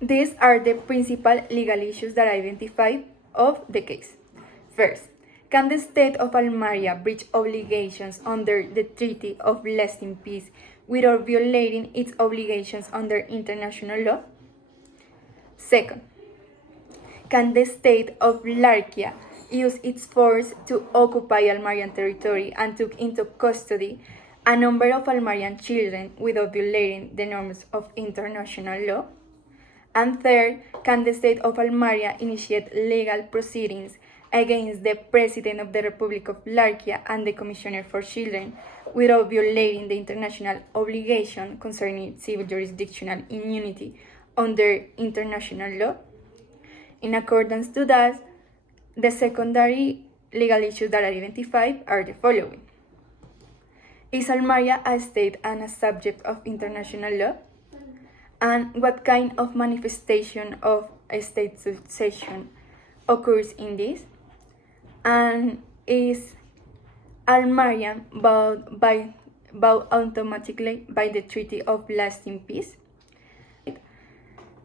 These are the principal legal issues that I identified of the case. First, can the state of Almeria breach obligations under the Treaty of Lasting Peace without violating its obligations under international law? Second, can the state of Larkia use its force to occupy Almarian territory and took into custody a number of Almarian children without violating the norms of international law? And third, can the state of Almeria initiate legal proceedings against the President of the Republic of Larkia and the Commissioner for Children without violating the international obligation concerning civil jurisdictional immunity under international law? In accordance to that, the secondary legal issues that are identified are the following. Is Almeria a state and a subject of international law? And what kind of manifestation of a state succession occurs in this? And is Almeria bound automatically by the Treaty of Lasting Peace?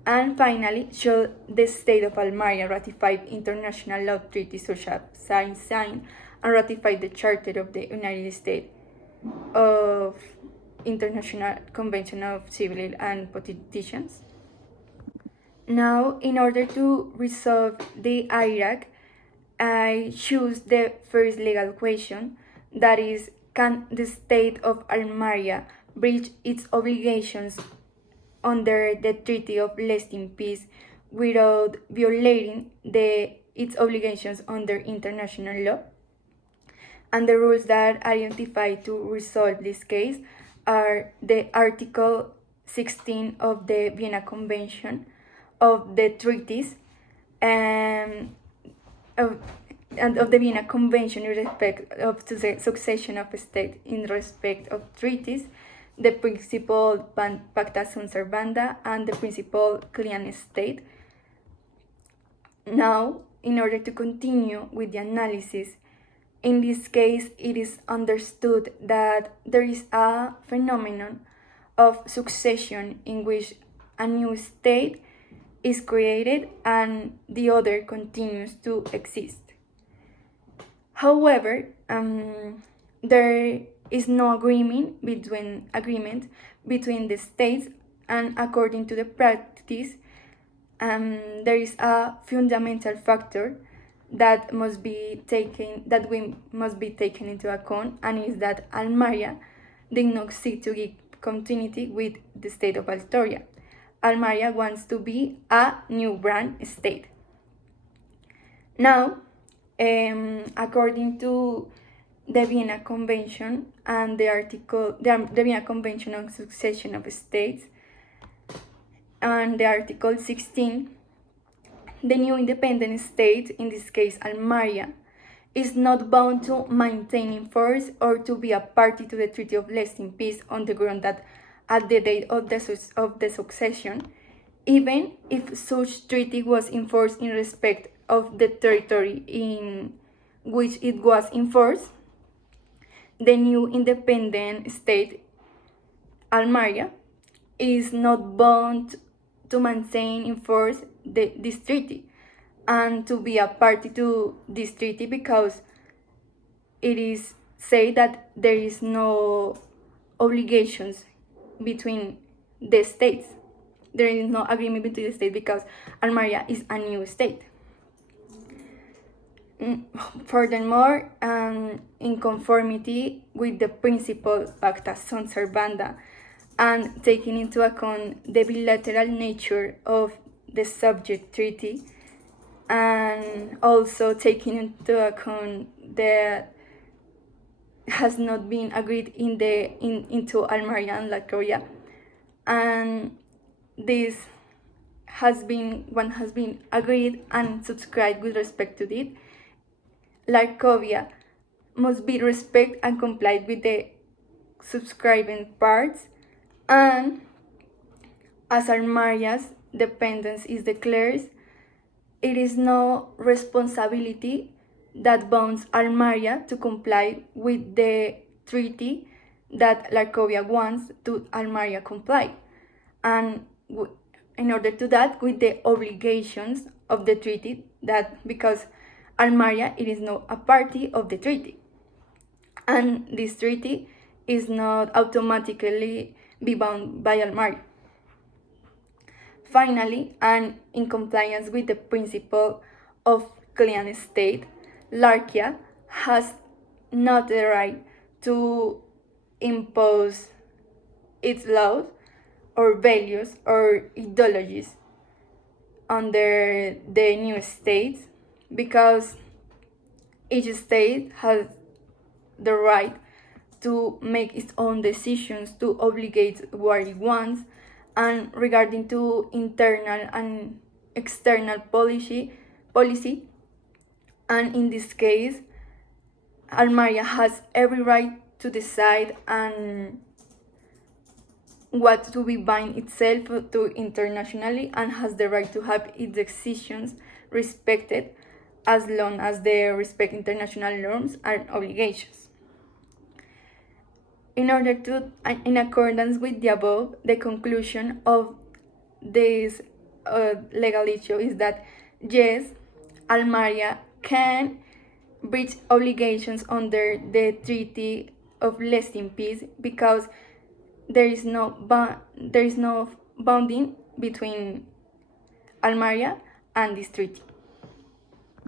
And finally, should the state of Almeria ratify international law treaties such as sign and ratify the Charter of the United States of International Convention of Civil and Politicians? Now, in order to resolve the IRAC, I choose the first legal question, that is, can the state of Almeria breach its obligations under the Treaty of Lasting Peace without violating its obligations under international law? And the rules that I identify to resolve this case are the Article 16 of the Vienna Convention of the treaties and of the Vienna Convention in respect of the succession of states in respect of treaties, the principle pacta sunt servanda, and the principle client state. Now, in order to continue with the analysis, in this case, it is understood that there is a phenomenon of succession in which a new state is created and the other continues to exist. However, there is no agreement between the states, and according to the practice, there is a fundamental factor that we must be taken into account, and is that Almeria did not seek to give continuity with the state of Altoria. Almeria wants to be a new brand state. Now, according to the Vienna Convention and the Vienna Convention on Succession of States and the Article 16, the new independent state, in this case Almeria, is not bound to maintain in force or to be a party to the Treaty of Lasting Peace on the ground that at the date of the succession, even if such treaty was enforced in respect of the territory in which it was enforced, the new independent state, Almeria, is not bound to maintain in force this treaty and to be a party to this treaty, because it is said that there is no obligations between the states. There is no agreement between the states because Almeria is a new state. Furthermore, in conformity with the principle pacta sunt servanda and taking into account the bilateral nature of the subject treaty, and also taking into account that has not been agreed into Almeria and Latoria, and this has been agreed and subscribed with respect to it. Larkovia must be respect and complied with the subscribing parts, and as Almeria's dependence is declared, it is no responsibility that bounds Almeria to comply with the treaty that Larkovia wants to Almeria comply. And in order to that with the obligations of the treaty, that because Almaria it is not a party of the treaty, and this treaty is not automatically be bound by Almaria. Finally, and in compliance with the principle of client state, Larkia has not the right to impose its laws or values or ideologies under the new states, because each state has the right to make its own decisions, to obligate what it wants, and regarding to internal and external policy. And in this case, Almaria has every right to decide and what to be bind itself to internationally, and has the right to have its decisions respected as long as they respect international norms and obligations. In order to, in accordance with the above, the conclusion of this legal issue is that yes, Almaria can breach obligations under the Treaty of Lasting Peace, because there is no bounding between Almaria and this treaty.